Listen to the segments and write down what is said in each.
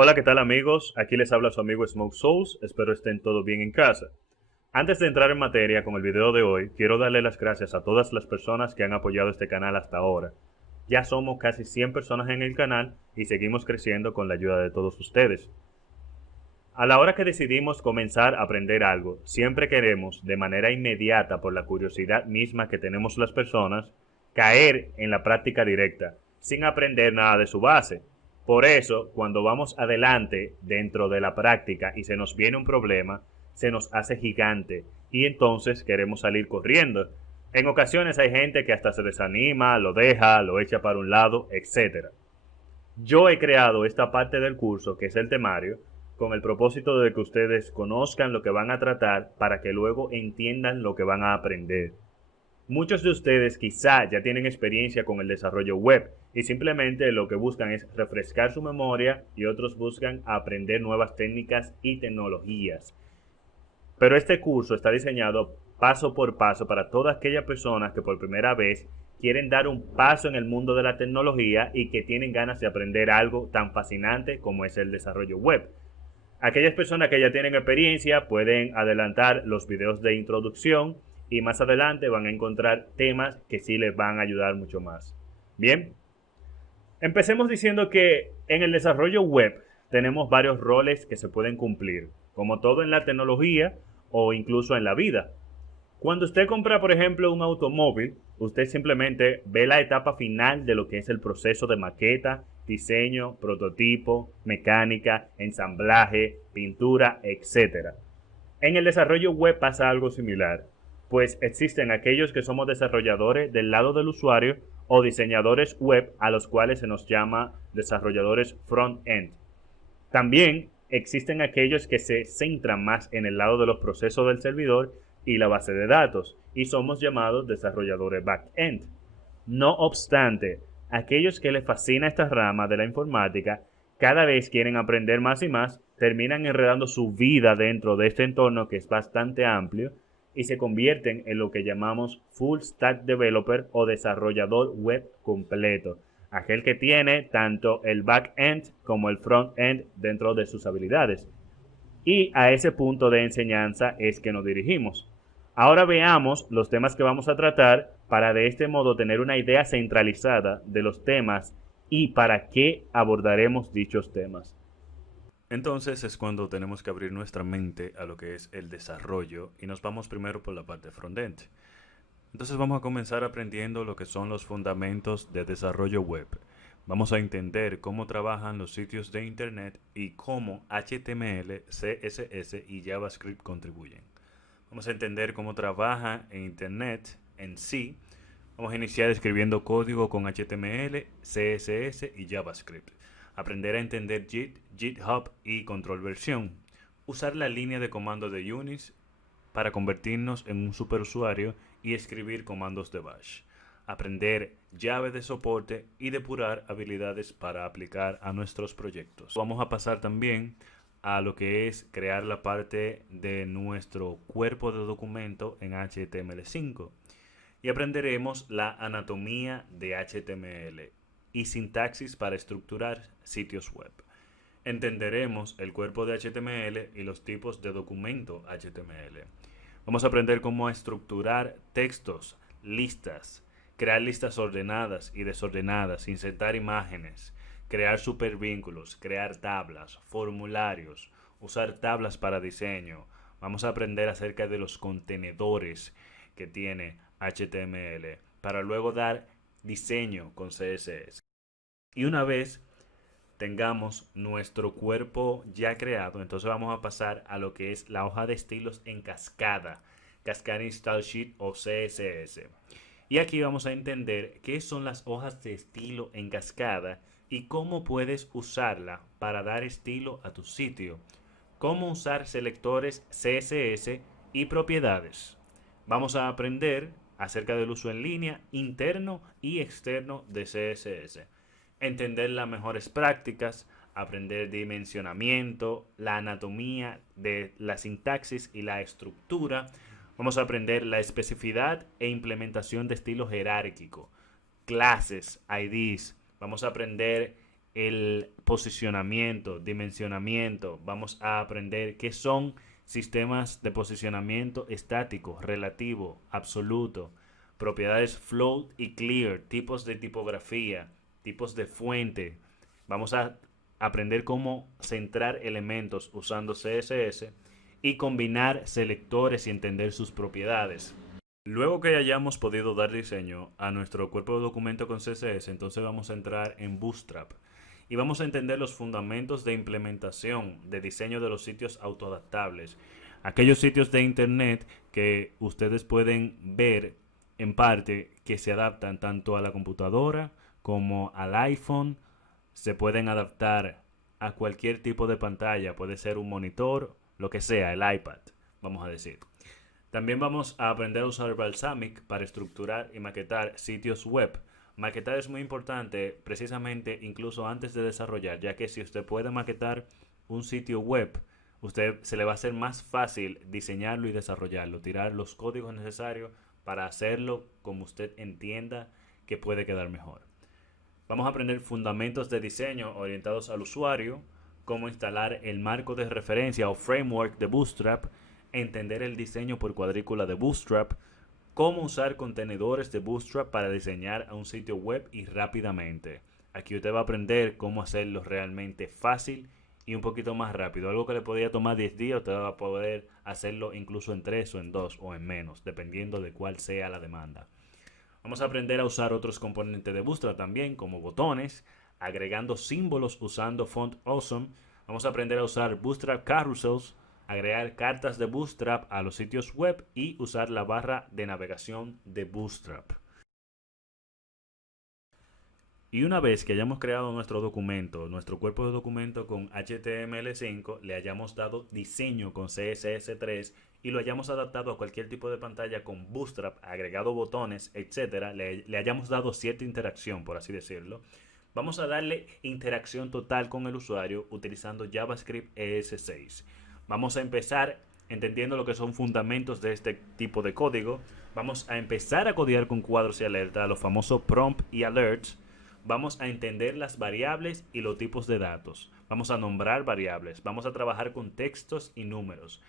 Hola, ¿qué tal amigos? Aquí les habla su amigo Smoke Souls, espero estén todo bien en casa. Antes de entrar en materia con el video de hoy, quiero darle las gracias a todas las personas que han apoyado este canal hasta ahora. Ya somos casi 100 personas en el canal y seguimos creciendo con la ayuda de todos ustedes. A la hora que decidimos comenzar a aprender algo, siempre queremos, de manera inmediata por la curiosidad misma que tenemos las personas, caer en la práctica directa, sin aprender nada de su base. Por eso, cuando vamos adelante dentro de la práctica y se nos viene un problema, se nos hace gigante y entonces queremos salir corriendo. En ocasiones hay gente que hasta se desanima, lo deja, lo echa para un lado, etc. Yo he creado esta parte del curso, que es el temario, con el propósito de que ustedes conozcan lo que van a tratar para que luego entiendan lo que van a aprender. Muchos de ustedes quizá ya tienen experiencia con el desarrollo web y simplemente lo que buscan es refrescar su memoria y otros buscan aprender nuevas técnicas y tecnologías. Pero este curso está diseñado paso por paso para todas aquellas personas que por primera vez quieren dar un paso en el mundo de la tecnología y que tienen ganas de aprender algo tan fascinante como es el desarrollo web. Aquellas personas que ya tienen experiencia pueden adelantar los videos de introducción y más adelante van a encontrar temas que sí les van a ayudar mucho más. Bien, empecemos diciendo que en el desarrollo web tenemos varios roles que se pueden cumplir, como todo en la tecnología o incluso en la vida. Cuando usted compra, por ejemplo, un automóvil, usted simplemente ve la etapa final de lo que es el proceso de maqueta, diseño, prototipo, mecánica, ensamblaje, pintura, etc. En el desarrollo web pasa algo similar, pues existen aquellos que somos desarrolladores del lado del usuario o diseñadores web a los cuales se nos llama desarrolladores front-end. También existen aquellos que se centran más en el lado de los procesos del servidor y la base de datos, y somos llamados desarrolladores back-end. No obstante, aquellos que les fascina esta rama de la informática, cada vez quieren aprender más y más, terminan enredando su vida dentro de este entorno que es bastante amplio y se convierten en lo que llamamos full stack developer o desarrollador web completo, aquel que tiene tanto el back-end como el front-end dentro de sus habilidades. Y a ese punto de enseñanza es que nos dirigimos. Ahora veamos los temas que vamos a tratar para de este modo tener una idea centralizada de los temas y para qué abordaremos dichos temas. Entonces es cuando tenemos que abrir nuestra mente a lo que es el desarrollo y nos vamos primero por la parte frontend. Entonces vamos a comenzar aprendiendo lo que son los fundamentos de desarrollo web. Vamos a entender cómo trabajan los sitios de Internet y cómo HTML, CSS y JavaScript contribuyen. Vamos a entender cómo trabaja en Internet en sí. Vamos a iniciar escribiendo código con HTML, CSS y JavaScript. Aprender a entender Git, GitHub y control versión. Usar la línea de comando de Unix para convertirnos en un superusuario y escribir comandos de bash. Aprender llave de soporte y depurar habilidades para aplicar a nuestros proyectos. Vamos a pasar también a lo que es crear la parte de nuestro cuerpo de documento en HTML5 y aprenderemos la anatomía de HTML y sintaxis para estructurar sitios web. Entenderemos el cuerpo de HTML y los tipos de documento HTML. Vamos a aprender cómo estructurar textos, listas, crear listas ordenadas y desordenadas, insertar imágenes, crear supervínculos, crear tablas, formularios, usar tablas para diseño. Vamos a aprender acerca de los contenedores que tiene HTML para luego dar diseño con CSS. Y una vez tengamos nuestro cuerpo ya creado, entonces vamos a pasar a lo que es la hoja de estilos en cascada, Cascading Style Sheet o CSS. Y aquí vamos a entender qué son las hojas de estilo en cascada y cómo puedes usarla para dar estilo a tu sitio. Cómo usar selectores CSS y propiedades. Vamos a aprender acerca del uso en línea interno y externo de CSS. Entender las mejores prácticas, aprender dimensionamiento, la anatomía de la sintaxis y la estructura. Vamos a aprender la especificidad e implementación de estilo jerárquico, clases, IDs. Vamos a aprender el posicionamiento, dimensionamiento. Vamos a aprender qué son sistemas de posicionamiento estático, relativo, absoluto, propiedades float y clear, tipos de tipografía, tipos de fuente. Vamos a aprender cómo centrar elementos usando CSS y combinar selectores y entender sus propiedades. Luego que hayamos podido dar diseño a nuestro cuerpo de documento con CSS, entonces vamos a entrar en Bootstrap y vamos a entender los fundamentos de implementación, de diseño de los sitios autoadaptables. Aquellos sitios de internet que ustedes pueden ver en parte que se adaptan tanto a la computadora como al iPhone, se pueden adaptar a cualquier tipo de pantalla, puede ser un monitor, lo que sea, el iPad, vamos a decir. También vamos a aprender a usar Balsamiq para estructurar y maquetar sitios web. Maquetar es muy importante precisamente incluso antes de desarrollar, ya que si usted puede maquetar un sitio web, usted se le va a hacer más fácil diseñarlo y desarrollarlo, tirar los códigos necesarios para hacerlo como usted entienda que puede quedar mejor. Vamos a aprender fundamentos de diseño orientados al usuario, cómo instalar el marco de referencia o framework de Bootstrap, entender el diseño por cuadrícula de Bootstrap, cómo usar contenedores de Bootstrap para diseñar a un sitio web y rápidamente. Aquí usted va a aprender cómo hacerlo realmente fácil y un poquito más rápido. Algo que le podría tomar 10 días, usted va a poder hacerlo incluso en 3 o en 2 o en menos, dependiendo de cuál sea la demanda. Vamos a aprender a usar otros componentes de Bootstrap también, como botones, agregando símbolos usando Font Awesome. Vamos a aprender a usar Bootstrap Carousels, agregar cartas de Bootstrap a los sitios web y usar la barra de navegación de Bootstrap. Y una vez que hayamos creado nuestro documento, nuestro cuerpo de documento con HTML5, le hayamos dado diseño con CSS3 y lo hayamos adaptado a cualquier tipo de pantalla con Bootstrap, agregado botones, etcétera, le hayamos dado cierta interacción, por así decirlo, vamos a darle interacción total con el usuario utilizando JavaScript ES6. Vamos a empezar entendiendo lo que son fundamentos de este tipo de código. Vamos a empezar a codear con cuadros y alertas, los famosos prompt y alerts. Vamos a entender las variables y los tipos de datos. Vamos a nombrar variables. Vamos a trabajar con textos y números.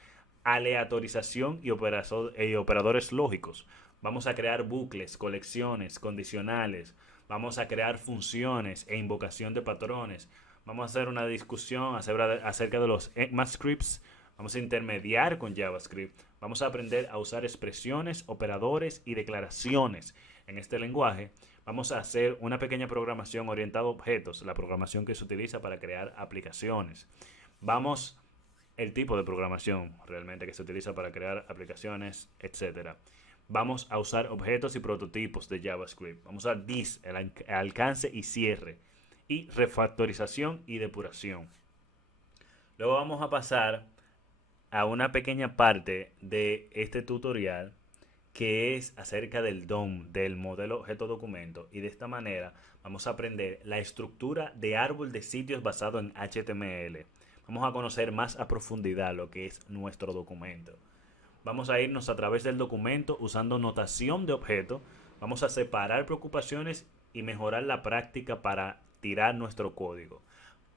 Aleatorización y operadores lógicos. Vamos a crear bucles, colecciones, condicionales. Vamos a crear funciones e invocación de patrones. Vamos a hacer una discusión acerca de los ECMAScripts. Vamos a intermediar con JavaScript. Vamos a aprender a usar expresiones, operadores y declaraciones en este lenguaje. Vamos a hacer una pequeña programación orientada a objetos, la programación que se utiliza para crear aplicaciones. El tipo de programación realmente que se utiliza para crear aplicaciones, etc. Vamos a usar objetos y prototipos de JavaScript. Vamos a usar this, el alcance y cierre. Y refactorización y depuración. Luego vamos a pasar a una pequeña parte de este tutorial que es acerca del DOM, del modelo objeto documento, y de esta manera vamos a aprender la estructura de árbol de sitios basado en HTML. Vamos a conocer más a profundidad lo que es nuestro documento. Vamos a irnos a través del documento usando notación de objeto. Vamos a separar preocupaciones y mejorar la práctica para tirar nuestro código.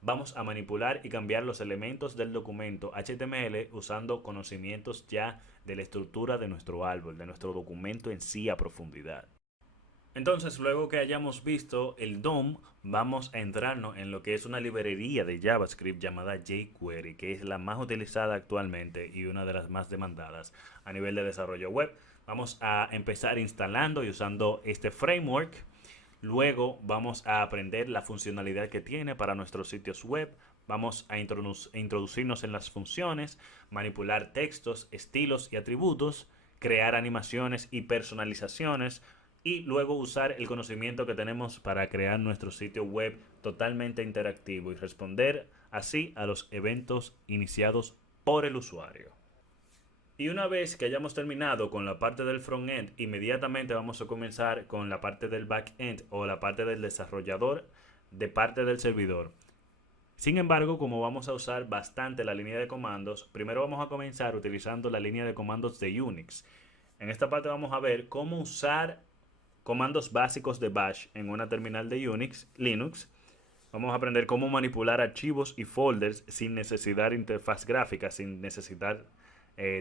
Vamos a manipular y cambiar los elementos del documento HTML usando conocimientos ya de la estructura de nuestro árbol, de nuestro documento en sí a profundidad. Entonces, luego que hayamos visto el DOM, vamos a entrarnos en lo que es una librería de JavaScript llamada jQuery, que es la más utilizada actualmente y una de las más demandadas a nivel de desarrollo web. Vamos a empezar instalando y usando este framework. Luego vamos a aprender la funcionalidad que tiene para nuestros sitios web. Vamos a introducirnos en las funciones, manipular textos, estilos y atributos, crear animaciones y personalizaciones y luego usar el conocimiento que tenemos para crear nuestro sitio web totalmente interactivo y responder así a los eventos iniciados por el usuario. Y una vez que hayamos terminado con la parte del front-end, inmediatamente vamos a comenzar con la parte del back-end o la parte del desarrollador de parte del servidor. Sin embargo, como vamos a usar bastante la línea de comandos, primero vamos a comenzar utilizando la línea de comandos de Unix. En esta parte vamos a ver cómo usar comandos básicos de bash en una terminal de Unix, Linux. Vamos a aprender cómo manipular archivos y folders sin necesidad de interfaz gráfica, sin necesitar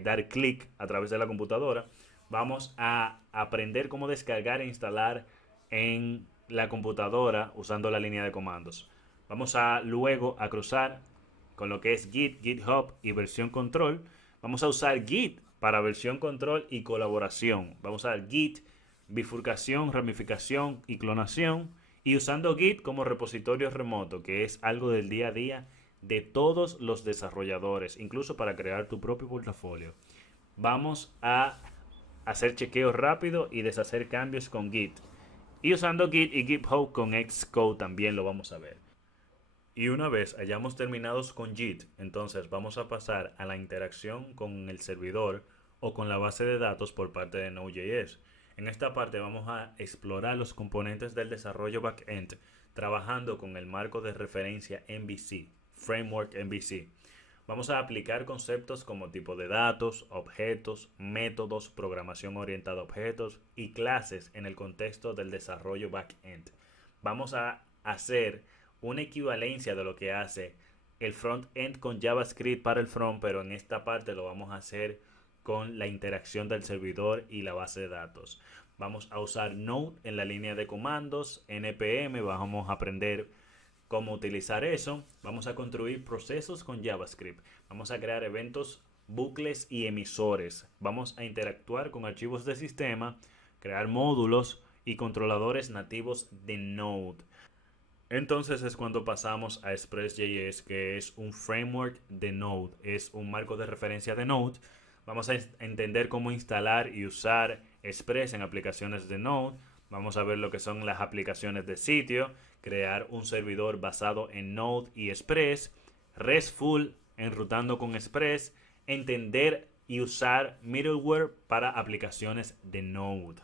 dar clic a través de la computadora. Vamos a aprender cómo descargar e instalar en la computadora usando la línea de comandos. Vamos a luego a cruzar con lo que es Git, GitHub y versión control. Vamos a usar Git para versión control y colaboración. Vamos a usar Git, bifurcación, ramificación y clonación. Y usando Git como repositorio remoto, que es algo del día a día de todos los desarrolladores, incluso para crear tu propio portafolio. Vamos a hacer chequeo rápido y deshacer cambios con Git. Y usando Git y GitHub con Xcode también lo vamos a ver. Y una vez hayamos terminado con Git, entonces vamos a pasar a la interacción con el servidor o con la base de datos por parte de Node.js. En esta parte vamos a explorar los componentes del desarrollo backend trabajando con el marco de referencia MVC, Framework MVC. Vamos a aplicar conceptos como tipo de datos, objetos, métodos, programación orientada a objetos y clases en el contexto del desarrollo backend. Vamos a hacer una equivalencia de lo que hace el front-end con JavaScript para el front, pero en esta parte lo vamos a hacer con la interacción del servidor y la base de datos. Vamos a usar Node en la línea de comandos, npm, vamos a aprender cómo utilizar eso. Vamos a construir procesos con JavaScript. Vamos a crear eventos, bucles y emisores. Vamos a interactuar con archivos de sistema, crear módulos y controladores nativos de Node. Entonces es cuando pasamos a Express.js, que es un framework de Node, es un marco de referencia de Node. Vamos a entender cómo instalar y usar Express en aplicaciones de Node. Vamos a ver lo que son las aplicaciones de sitio, crear un servidor basado en Node y Express, RESTful enrutando con Express, entender y usar middleware para aplicaciones de Node.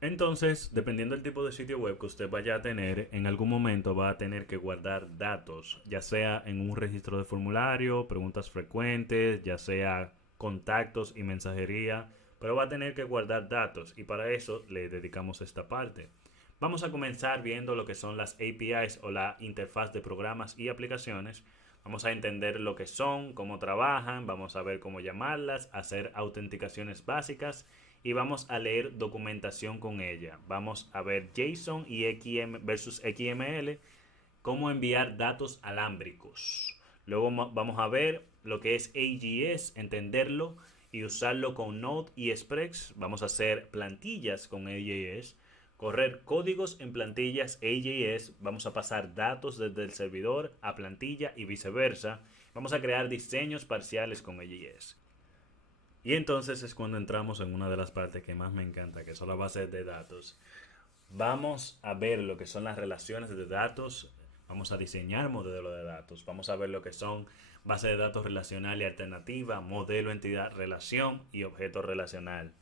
Entonces, dependiendo del tipo de sitio web que usted vaya a tener, en algún momento va a tener que guardar datos, ya sea en un registro de formulario, preguntas frecuentes, ya sea contactos y mensajería, pero va a tener que guardar datos y para eso le dedicamos esta parte. Vamos a comenzar viendo lo que son las APIs o la interfaz de programas y aplicaciones. Vamos a entender lo que son, cómo trabajan, vamos a ver cómo llamarlas, hacer autenticaciones básicas y vamos a leer documentación con ella. Vamos a ver JSON y versus XML, cómo enviar datos alámbricos. Luego vamos a ver lo que es AGS, entenderlo y usarlo con Node y Express. Vamos a hacer plantillas con AJS, correr códigos en plantillas AJS. Vamos a pasar datos desde el servidor a plantilla y viceversa. Vamos a crear diseños parciales con AJS. Y entonces es cuando entramos en una de las partes que más me encanta, que son las bases de datos. Vamos a ver lo que son las relaciones de datos. Vamos a diseñar modelos de datos. Vamos a ver lo que son bases de datos relacional y alternativa, modelo, entidad, relación y objeto relacional.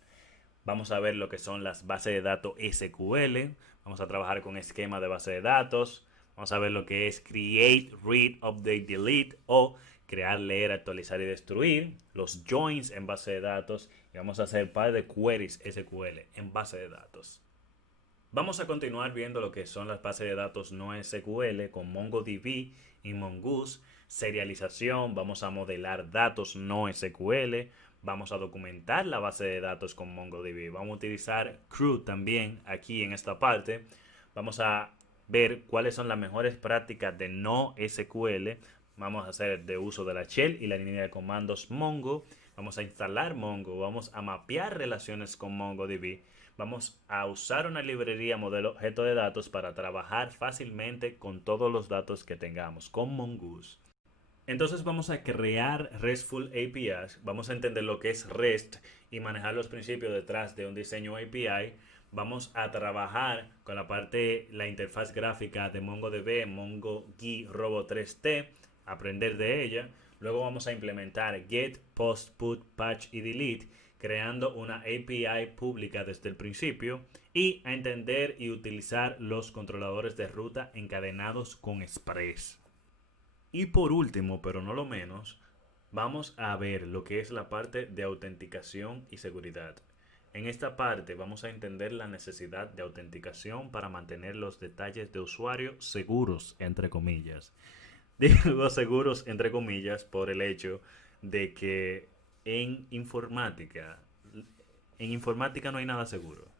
Vamos a ver lo que son las bases de datos SQL. Vamos a trabajar con esquema de base de datos. Vamos a ver lo que es create, read, update, delete o crear, leer, actualizar y destruir. Los joins en base de datos. Y vamos a hacer par de queries SQL en base de datos. Vamos a continuar viendo lo que son las bases de datos no SQL con MongoDB y Mongoose, serialización, vamos a modelar datos no SQL, vamos a documentar la base de datos con MongoDB, vamos a utilizar CRUD también aquí en esta parte, vamos a ver cuáles son las mejores prácticas de no SQL, vamos a hacer de uso de la shell y la línea de comandos Mongo, vamos a instalar Mongo, vamos a mapear relaciones con MongoDB, vamos a usar una librería modelo objeto de datos para trabajar fácilmente con todos los datos que tengamos, con Mongoose. Entonces vamos a crear RESTful APIs, vamos a entender lo que es REST y manejar los principios detrás de un diseño API. Vamos a trabajar con la parte, la interfaz gráfica de MongoDB, MongoDB Robo 3T, aprender de ella. Luego vamos a implementar get, post, put, patch y delete, creando una API pública desde el principio y a entender y utilizar los controladores de ruta encadenados con Express. Y por último, pero no lo menos, vamos a ver lo que es la parte de autenticación y seguridad. En esta parte vamos a entender la necesidad de autenticación para mantener los detalles de usuario seguros, entre comillas. Digo seguros, entre comillas, por el hecho de que en informática, en informática no hay nada seguro.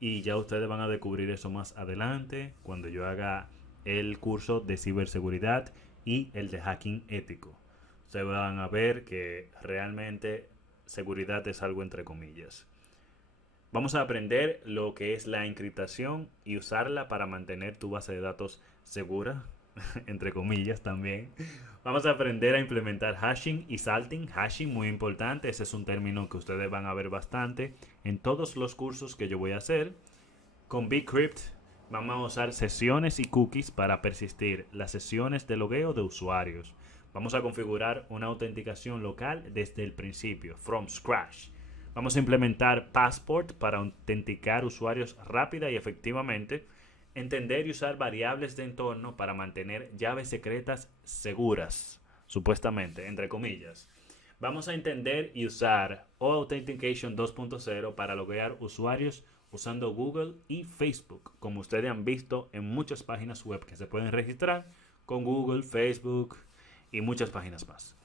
Y ya ustedes van a descubrir eso más adelante cuando yo haga el curso de ciberseguridad y el de hacking ético. Ustedes van a ver que realmente seguridad es algo entre comillas. Vamos a aprender lo que es la encriptación y usarla para mantener tu base de datos segura, entre comillas también. Vamos a aprender a implementar hashing y salting. Hashing, muy importante, ese es un término que ustedes van a ver bastante en todos los cursos que yo voy a hacer. Con Bcrypt vamos a usar sesiones y cookies para persistir las sesiones de logueo de usuarios. Vamos a configurar una autenticación local desde el principio, from scratch. Vamos a implementar Passport para autenticar usuarios rápida y efectivamente. Entender y usar variables de entorno para mantener llaves secretas seguras, supuestamente, entre comillas. Vamos a entender y usar Authentication 2.0 para loguear usuarios usando Google y Facebook, como ustedes han visto en muchas páginas web que se pueden registrar con Google, Facebook y muchas páginas más.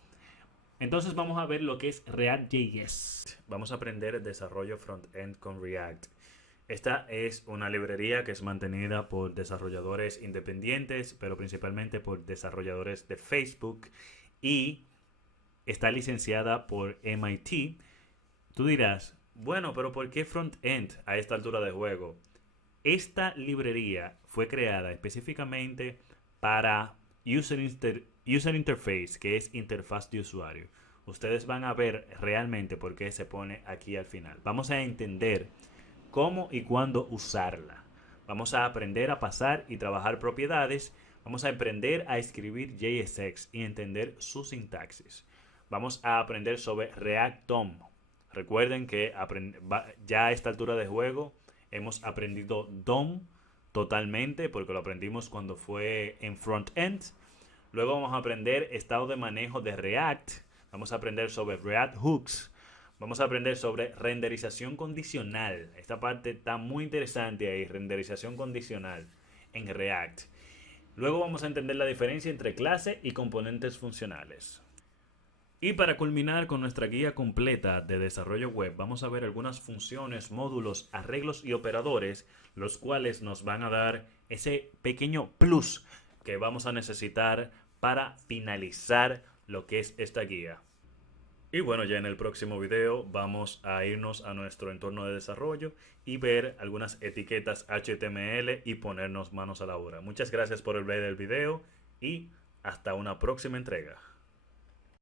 Entonces vamos a ver lo que es React.js. Vamos a aprender el desarrollo front-end con React. Esta es una librería que es mantenida por desarrolladores independientes, pero principalmente por desarrolladores de Facebook y está licenciada por MIT. Tú dirás, bueno, pero ¿por qué front-end a esta altura de juego? Esta librería fue creada específicamente para User Interface, que es interfaz de usuario. Ustedes van a ver realmente por qué se pone aquí al final. Vamos a entender cómo y cuándo usarla. Vamos a aprender a pasar y trabajar propiedades. Vamos a aprender a escribir JSX y entender su sintaxis. Vamos a aprender sobre React DOM. Recuerden que ya a esta altura de juego hemos aprendido DOM totalmente porque lo aprendimos cuando fue en front-end. Luego vamos a aprender estado de manejo de React. Vamos a aprender sobre React Hooks. Vamos a aprender sobre renderización condicional. Esta parte está muy interesante ahí, renderización condicional en React. Luego vamos a entender la diferencia entre clase y componentes funcionales. Y para culminar con nuestra guía completa de desarrollo web, vamos a ver algunas funciones, módulos, arreglos y operadores, los cuales nos van a dar ese pequeño plus que vamos a necesitar para finalizar lo que es esta guía. Y bueno, ya en el próximo video vamos a irnos a nuestro entorno de desarrollo y ver algunas etiquetas HTML y ponernos manos a la obra. Muchas gracias por ver el video y hasta una próxima entrega.